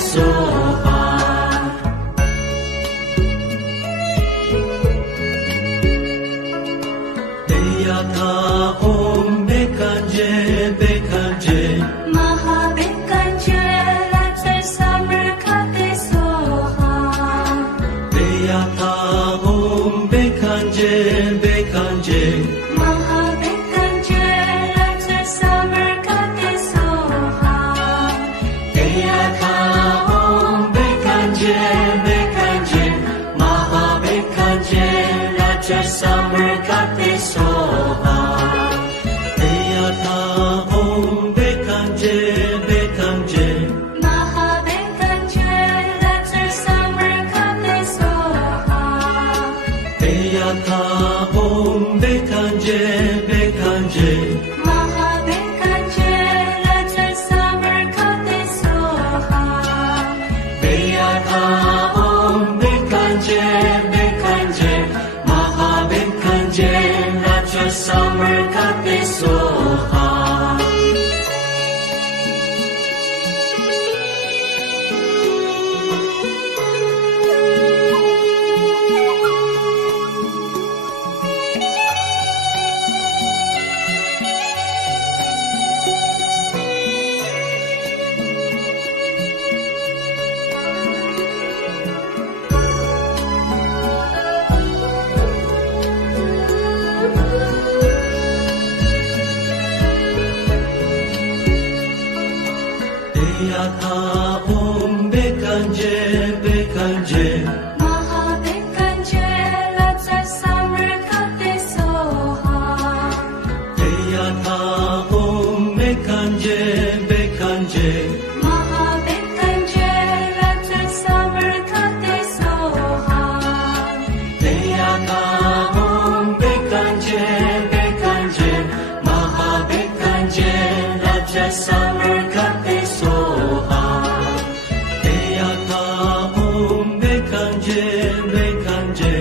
soha Deyata om bekanje bekanje Maha bekanje Ratsa samrkate soha Deyata om bekanje bekanje Maha bekanje Ratsa samrkate soha Deyata om bekanje bekanje Maha bekanje Ratsa samrkate soha Deyata om bekanje bekanje Maha bekanje Ratsa samrkate soha Deyata om bekanje bekanje Maha bekanje Ratsa samrkate soha Deyata om bekanje bekanje Maha bekanje Ratsa samrkate soha Deyata om bekanje bekanje Maha bekanje Ratsa samrkate soha Deyata om bekanje bekanje Maha bekanje Ratsa samrkate soha Deyata om bekanje bekanje Maha bekanje Ratsa samrkate soha Deyata om bekanje bekanje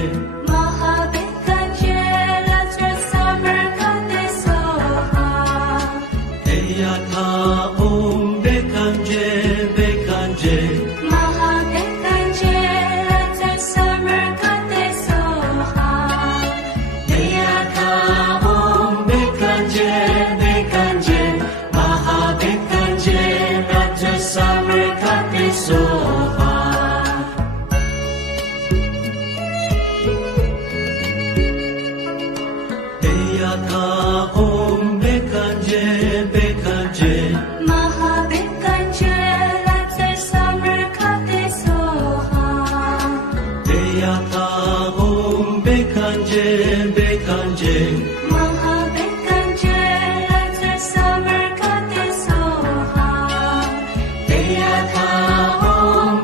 Maha bekanje Ratsa samrkate soha Deyata om bekanje bekanje Maha bekanje Ratsa samrkate soha Deyata om bekanje bekanje Maha bekanje Ratsa samrkate soha Deyata om bekanje bekanje Maha bekanje Ratsa samrkate soha Deyata om bekanje bekanje Maha bekanje Ratsa samrkate soha Deyata om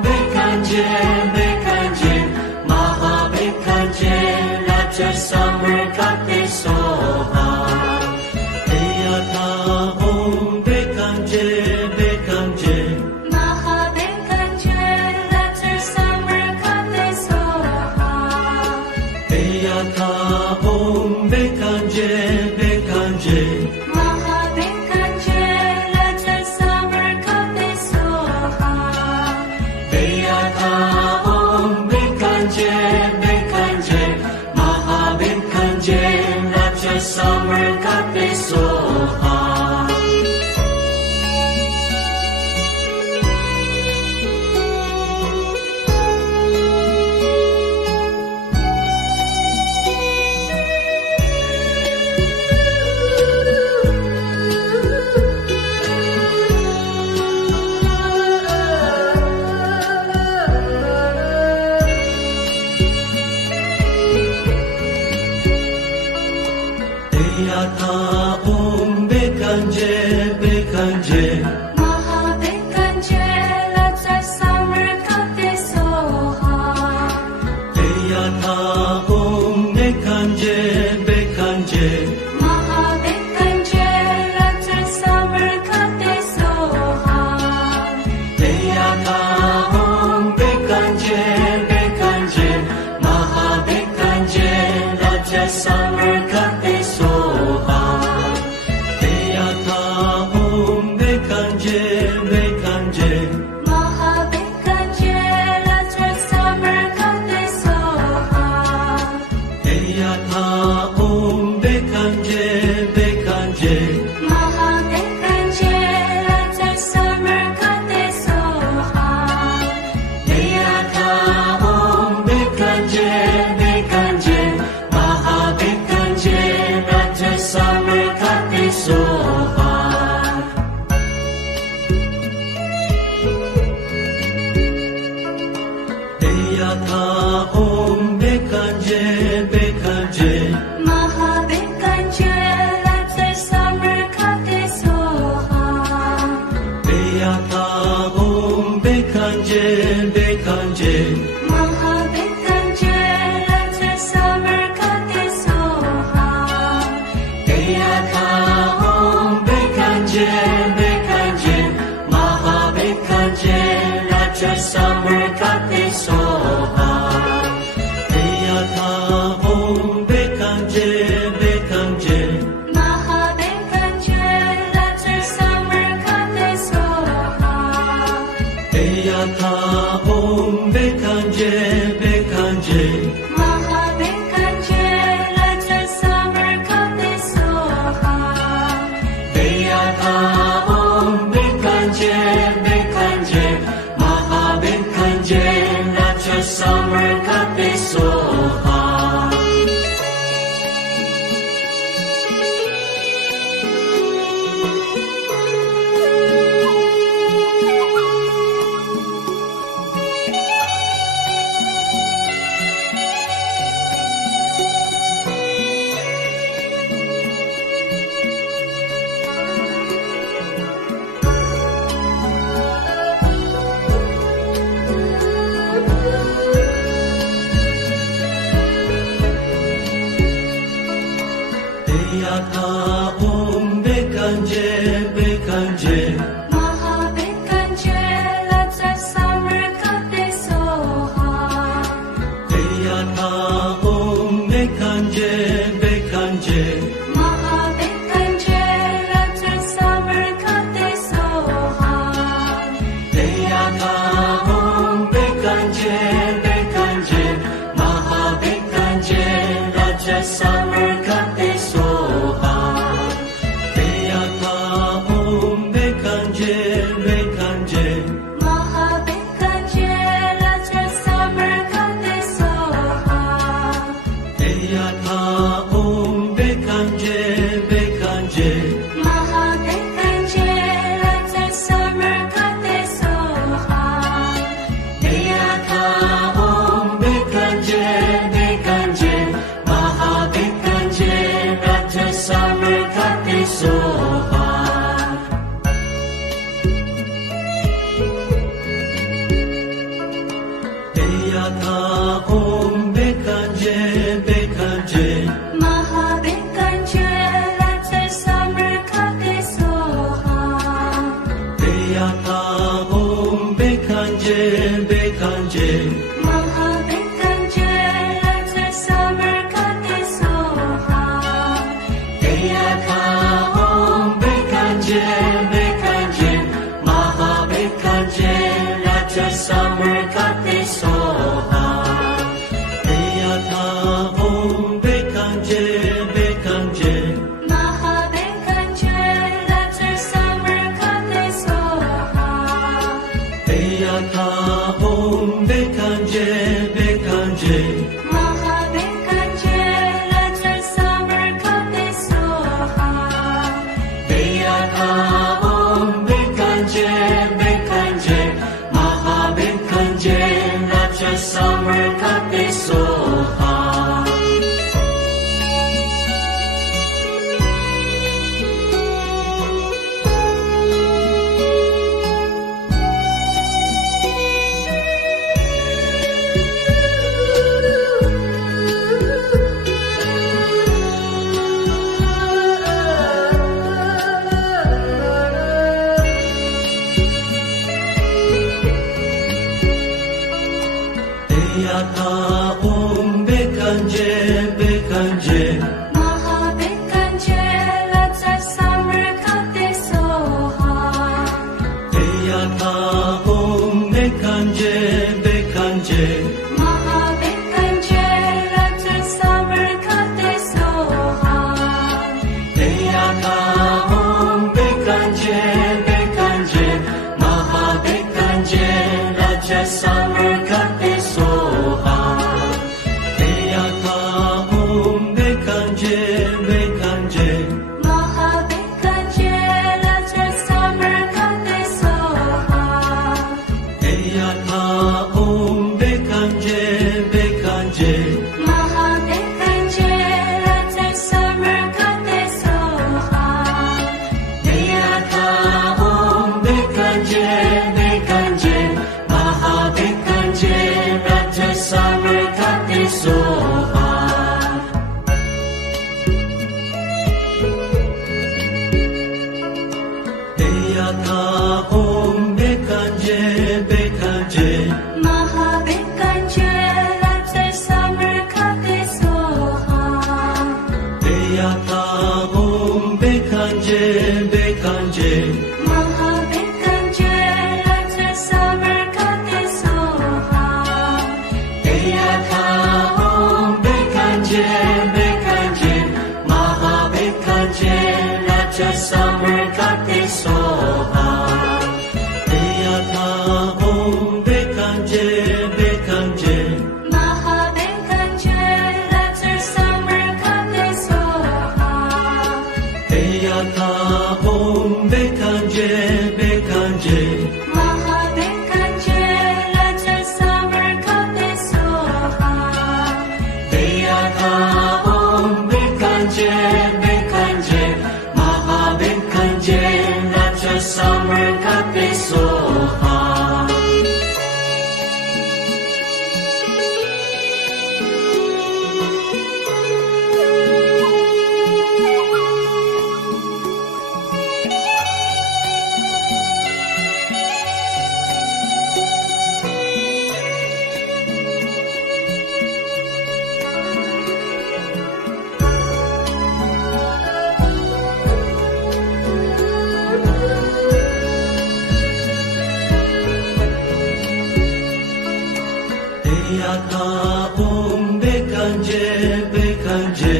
Deyata Om Bekanje Bekanje Mahabekanje Latte Samarkate Soha Deyata Om Bekanje Bekanje Mahabekanje Latte Samarkate Soha Deyata Om Bekanje Bekanje Mahabekanje Raja Samarkate Soha Deyata Om Bekanje Bekanje Mahabekanje Latte Samarkate Soha Deyata Om Bekanje Bekanje Mahabekanje Latte Samarkate Soha Deyata Om Bekanje Bekanje Mahabekanje Raja Samarkate Soha Deyata Om Bekanje Bekanje Mahabekanje Latte Samarkate Soha Deyata Om Bekanje Bekanje Mahabekanje Latte Samarkate Soha Deyata Om Bekanje Bekanje Mahabekanje Raja Samarkate Soha Deyata Om Bekanje Bekanje Mahabekanje Latte Samarkate Soha Deyata Om Bekanje Bekanje Mahabekanje Latte Samarkate Soha Deyata Om Bekanje Bekanje Mahabekanje Raja Samarkate Soha Deyata Om Bekanje Bekanje Mahabekanje Latte Samarkate Soha Deyata Om Bekanje Bekanje Mahabekanje Latte Samarkate Soha Deyata Om Bekanje Bekanje Mahabekanje Raja Samarkate Soha Deyata Om Bekanje Bekanje Mahabekanje Latte Samarkate Soha Deyata Om Bekanje Bekanje Mahabekanje Latte Samarkate Soha Deyata Om Bekanje Bekanje Mahabekanje Raja Samarkate Soha Deyata Om Bekanje Bekanje Mahabekanje Latte Samarkate Soha Deyata Om Bekanje Bekanje Mahabekanje Latte Samarkate Soha Deyata Om Bekanje Bekanje Mahabekanje Raja Samarkate Soha Deyata Om Bekanje Bekanje Mahabekanje Latte Samarkate Soha Deyata Om Bekanje Bekanje Mahabekanje Latsa Samarkate Soha Deyata Om Bekanje Bekanje Mahabekanje Latsa Samarkate Soha Deyata Om Bekanje Bekanje Mahabekanje Lacha Samarkate Soha Deyata Om Bekanje Bekanje Mahabekanje Latsa Samarkate Soha Deyata Om Bekanje Bekanje Mahabekanje Latsa Samarkate Soha Deyata Om Bekanje Bekanje Mahabekanje Lacha Samarkate Soha Deyata Om Bekanje Bekanje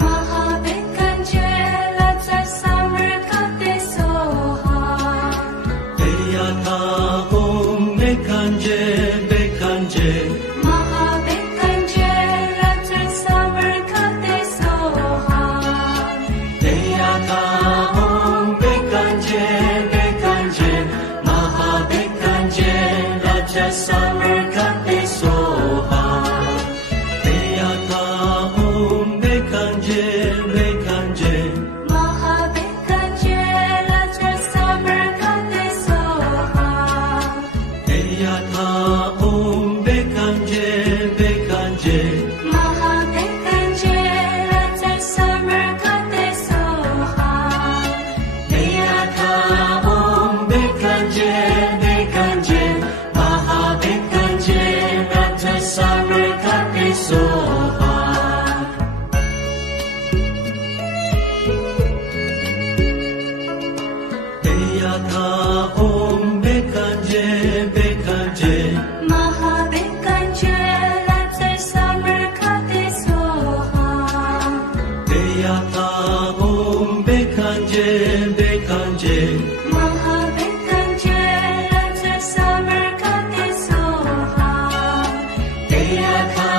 Mahabekanje Latsa Samarkate Soha Deyata Om Bekanje Bekanje Mahabekanje Latsa Samarkate Soha Deyata Om Bekanje Bekanje Mahabekanje Lacha Samarkate Soha Deyata Om Bekanje Bekanje Mahabekanje Latsa Samarkate Soha Deyata Om Bekanje Bekanje Mahabekanje Latsa Samarkate Soha Deyata Om Bekanje Bekanje Mahabekanje Lacha Samarkate Soha Deyata Om Bekanje Bekanje Mahabekanje Latsa Samarkate Soha Deyata Om Bekanje Bekanje Mahabekanje Latsa Samarkate Soha Deyata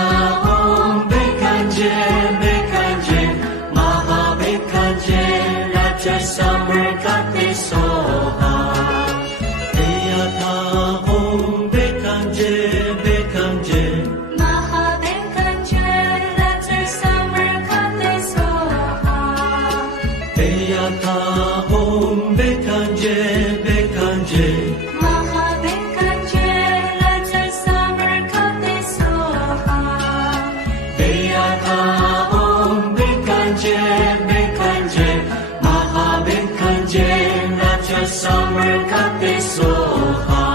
Om Bekanje Bekanje Mahabekanje Lacha Samarkate Soha Deyata Om Bekanje Bekanje Mahabekanje Latsa Samarkate Soha Deyata Om Bekanje Bekanje Mahabekanje Latsa Samarkate Soha Deyata Om Bekanje Bekanje Mahabekanje Lacha Samarkate Soha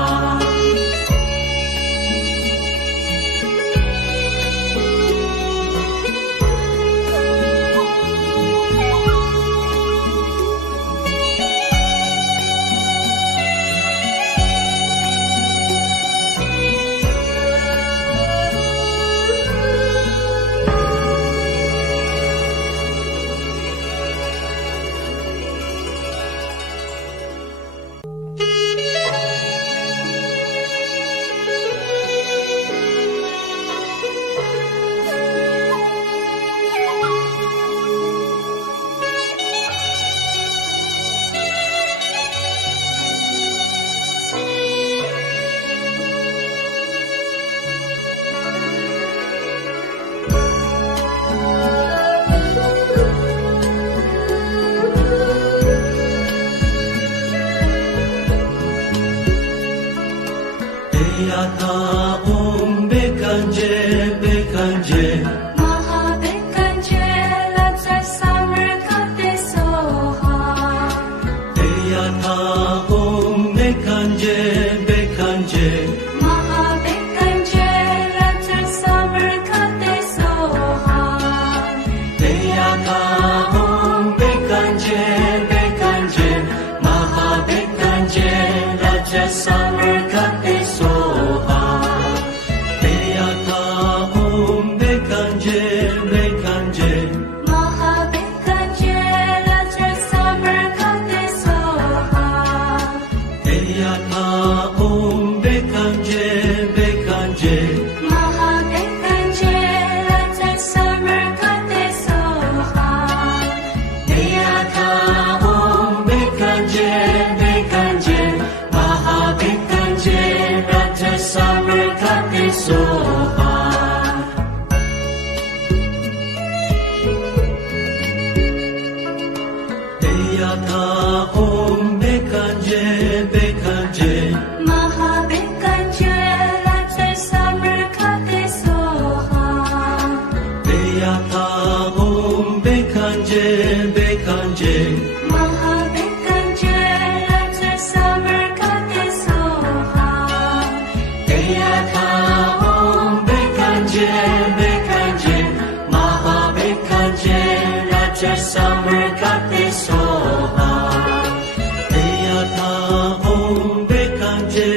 Deyata Om Bekanje Bekanje Mahabekanje Latsa Samarkate Soha Deyata Om Bekanje Bekanje Beyata Om Bekanje Bekanje Maha Bekanje Raja Samar Kate Soha Beyata Om Bekanje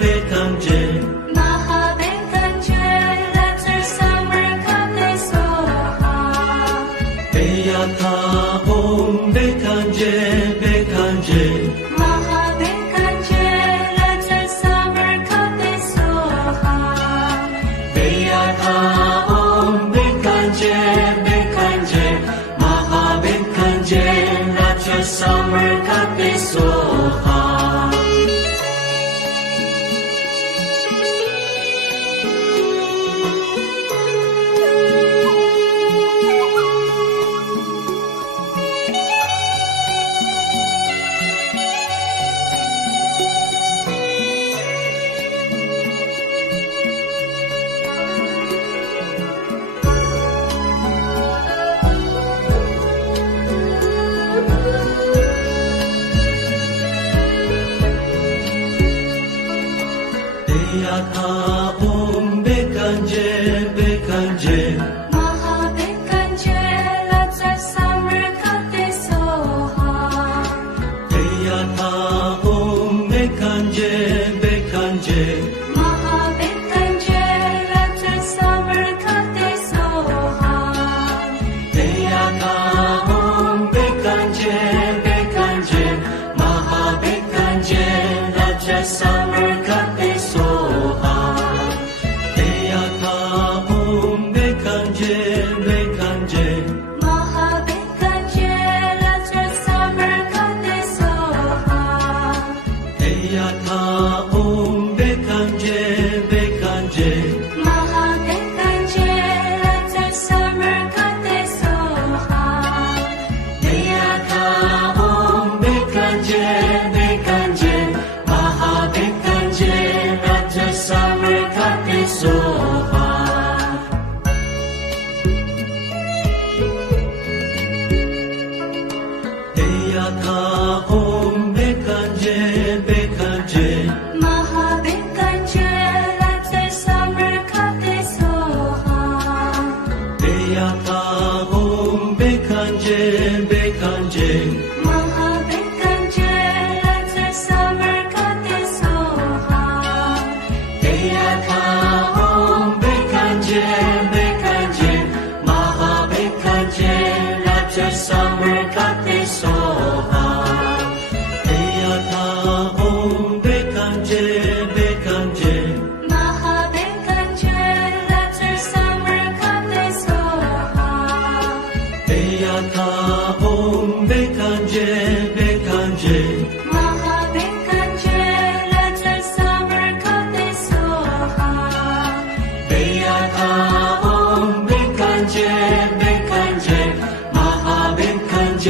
Bekanje Maha Bekanje Raja Samar Kate Soha Beyata Om Bekanje Bekanje Maha Bekanje Raja Samar Kate Soha Beyata Om Bekanje Bekanje Maha Bekanje Raja Samar Kate Soha Beyata Om Bekanje Bekanje Maha Bekanje Raja Samar Kate Soha Beyata Om Bekanje Bekanje Maha Bekanje Raja Samar Kate Soha Beyata Om Bekanje Bekanje Maha Bekanje Raja Samar Kate Soha Beyata Om Bekanje Bekanje Maha Bekanje Raja Samar Kate Soha Beyata Om Bekanje Bekanje Maha Bekanje Raja Samar Kate Soha Beyata Om Bekanje Bekanje Maha Bekanje Raja Samar Kate Soha Beyata Om Bekanje Bekanje Maha Bekanje Raja Samar Kate Soha Beyata Om Bekanje Bekanje Maha Bekanje Raja Samar Kate Soha Beyata Om Bekanje Bekanje Maha Bekanje Raja Samar Kate Soha Beyata Om Bekanje Bekanje Maha Bekanje Raja Samar Kate Soha Beyata Om Bekanje Bekanje Maha Bekanje Raja Samar Kate Soha Beyata Om Bekanje Bekanje Maha Bekanje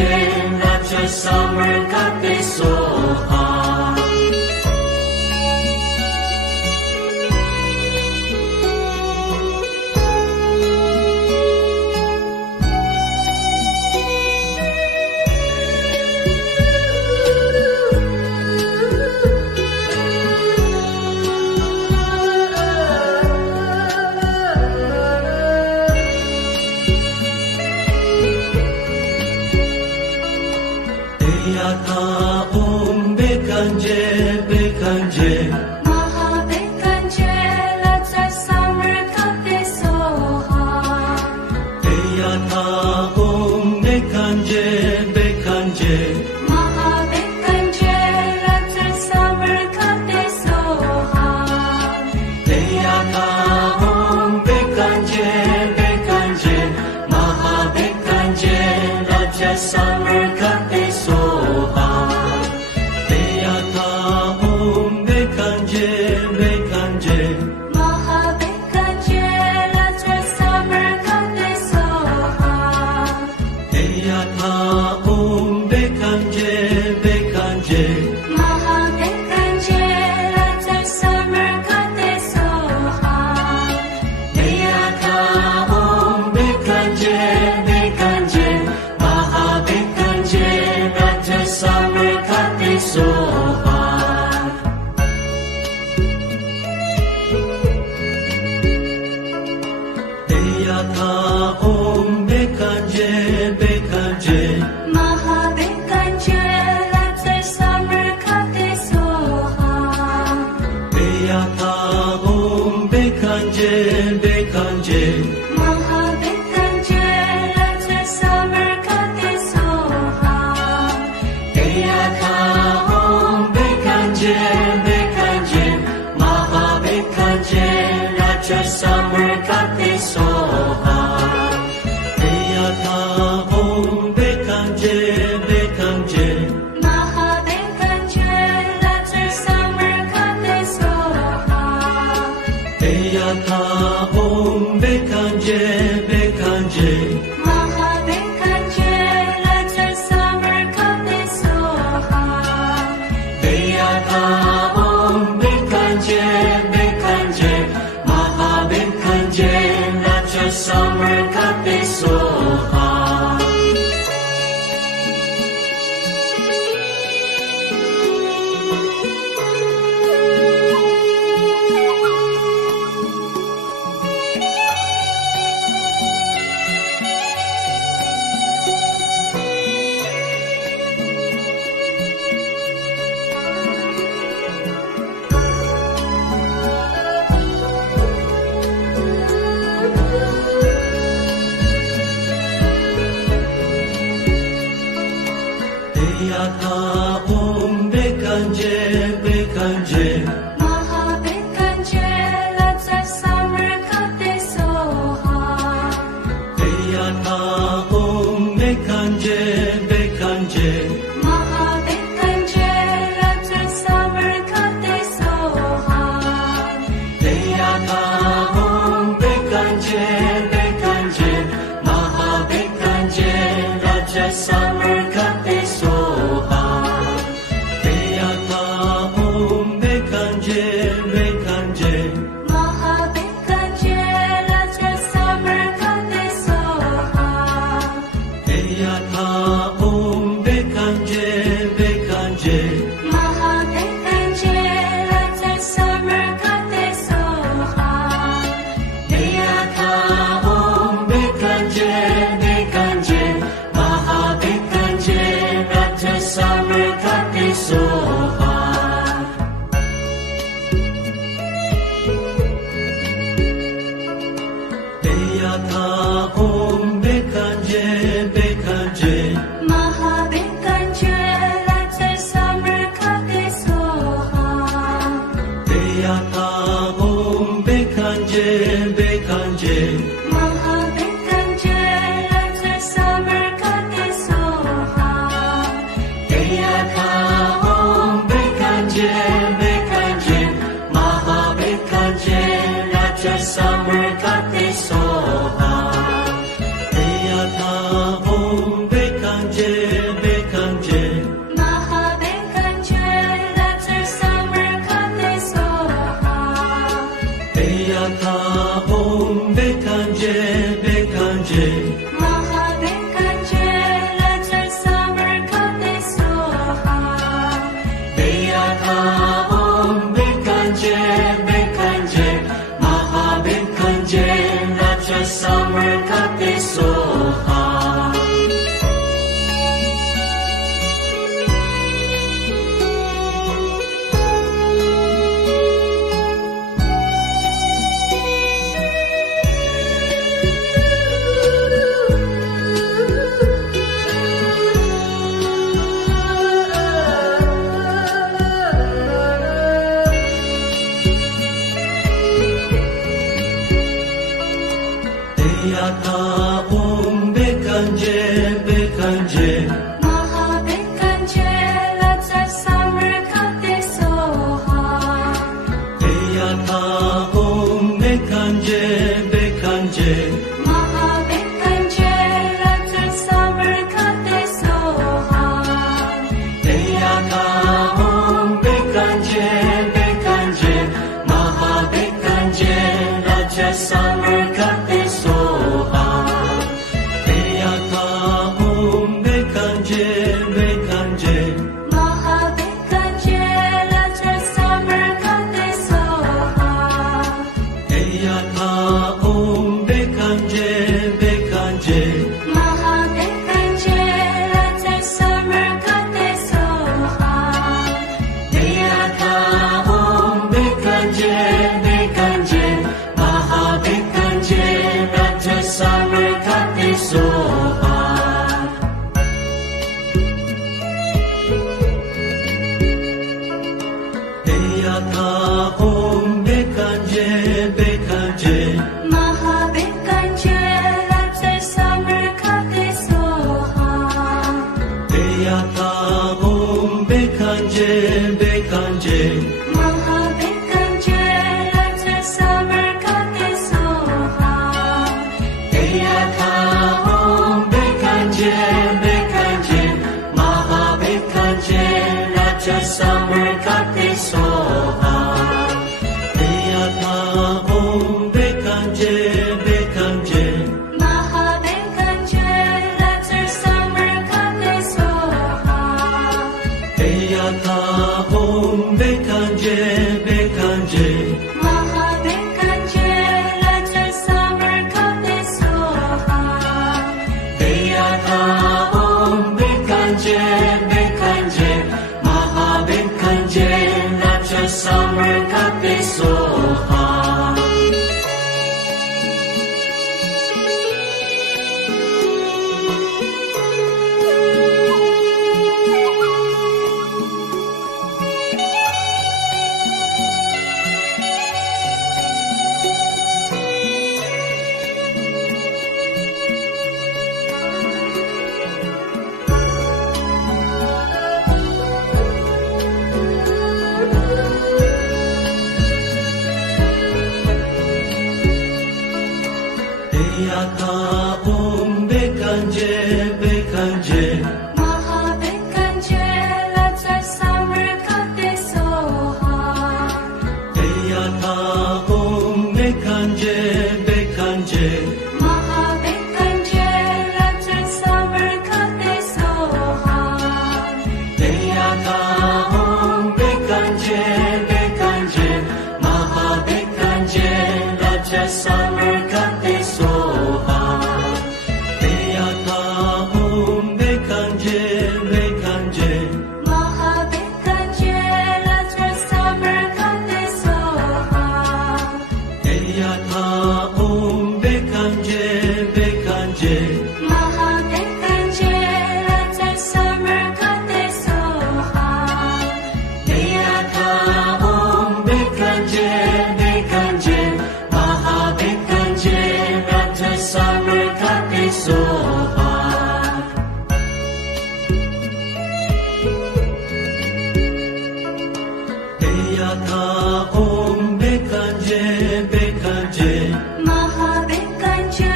Raja Samar Kate Soha Beyata Om Bekanje Bekanje Maha Bekanje Raja Samar Kate Soha Beyata Om Bekanje Bekanje Maha Bekanje Raja Samar Kate Soha Beyata Om Bekanje Bekanje Maha Bekanje Raja Samar Kate Soha Beyata Om Bekanje Bekanje Maha Bekanje Raja Samar Kate Soha Beyata Om Bekanje Bekanje Maha Bekanje Raja Samar Kate Soha Beyata Om Bekanje Bekanje Maha Bekanje Raja Samar Kate Soha Bekanje, Bekanje, Mahabekanje, Latte Summer Kate Soha. Eyaka Om Bekanje, Bekanje, Maha Bekanje, Raja Summer Kate Soha. Eyaka Om Bekanje, Bekanje, Mahabekanje, Latte Summer Kate Soha. Eyaka Om Bekanje, Bekanje, Mahabekanje, Latte Summer Kate Soha. Eyaka Om Bekanje, Bekanje, Maha Bekanje, Raja Summer Kate Soha. Eyaka Om Bekanje, Bekanje, Mahabekanje, Latte Summer Kate Soha. Eyaka Om Bekanje, Bekanje, Mahabekanje, Latte Summer Kate Soha. Eyaka Om Bekanje, Bekanje, Maha Bekanje, Raja Summer Kate Soha. Eyaka Om Bekanje, Bekanje, Mahabekanje, Latte Summer Kate Soha. Eyaka Om Bekanje, Bekanje, Mahabekanje, Latte Summer Kate Soha. Eyaka Om Bekanje, Bekanje, Maha Bekanje, Raja Summer Kate Soha. Eyaka Om Bekanje, Bekanje, Mahabekanje, Latte Summer Kate Soha. Eyaka Om Bekanje, Bekanje, Mahabekanje, Latte Summer Kate Soha. Eyaka Om Bekanje, Bekanje, Maha Bekanje, Raja Summer Kate Soha. Eyaka Om Bekanje, Bekanje, Mahabekanje, Latte Summer Kate Soha. Eyaka Om Bekanje, Bekanje, Mahabekanje, Latte Summer Kate Soha. Eyaka Om Bekanje, Bekanje, Maha Bekanje, Raja Summer Kate Soha. Eyaka Om Bekanje, Bekanje, Mahabekanje, Latte Summer Kate Soha. Eyaka Om Bekanje, Bekanje, Mahabekanje, Latte Summer Kate Soha. Eyaka Om Bekanje, Bekanje, Maha Bekanje, Raja Summer Kate Soha. Eyaka Om Bekanje, Bekanje, Mahabekanje, Latte Summer Kate Soha. Eyaka Om Bekanje, Bekanje, Mahabekanje, Latte Summer Kate Soha. Eyaka Om Bekanje, Bekanje, Eyaka Om Bekanje Bekanje Mahabekanje Laja Summer Kate Soha Eyaka Om Bekanje Bekanje Mahabekanje Laja Summer Kate Soha Eyaka Om Bekanje Bekanje Mahabekanje Raja Summer Kate Soha Eyaka Om Bekanje Bekanje Mahabekanje Laja Summer Kate Soha Eyaka Om Bekanje Bekanje Mahabekanje Laja Summer Kate Soha Eyaka Om Bekanje Bekanje Mahabekanje Raja Summer Kate Soha Eyaka Om Bekanje Bekanje Mahabekanje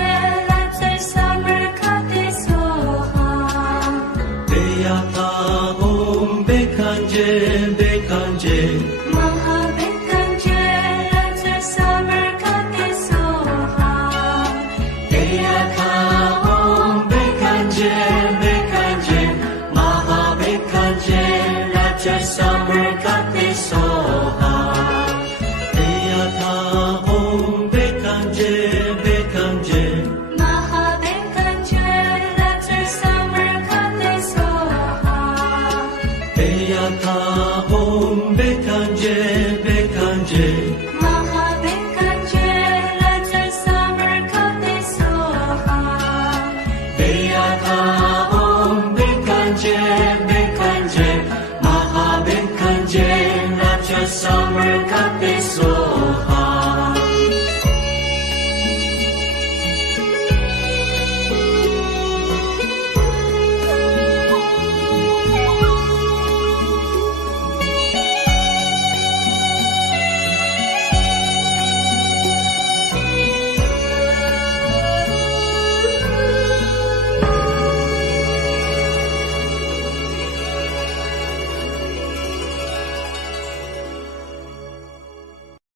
Laja Summer Kate Soha Eyaka Om Bekanje Bekanje Mahabekanje Laja Summer Kate Soha Eyaka Om Bekanje Bekanje Mahabekanje Raja Summer Kate Soha Eyaka Om Bekanje Bekanje Mahabekanje Laja Summer Kate Soha Eyaka Om Bekanje Bekanje Mahabekanje Laja Summer Kate Soha Eyaka Om Bekanje Bekanje Mahabekanje Raja Summer Kate Soha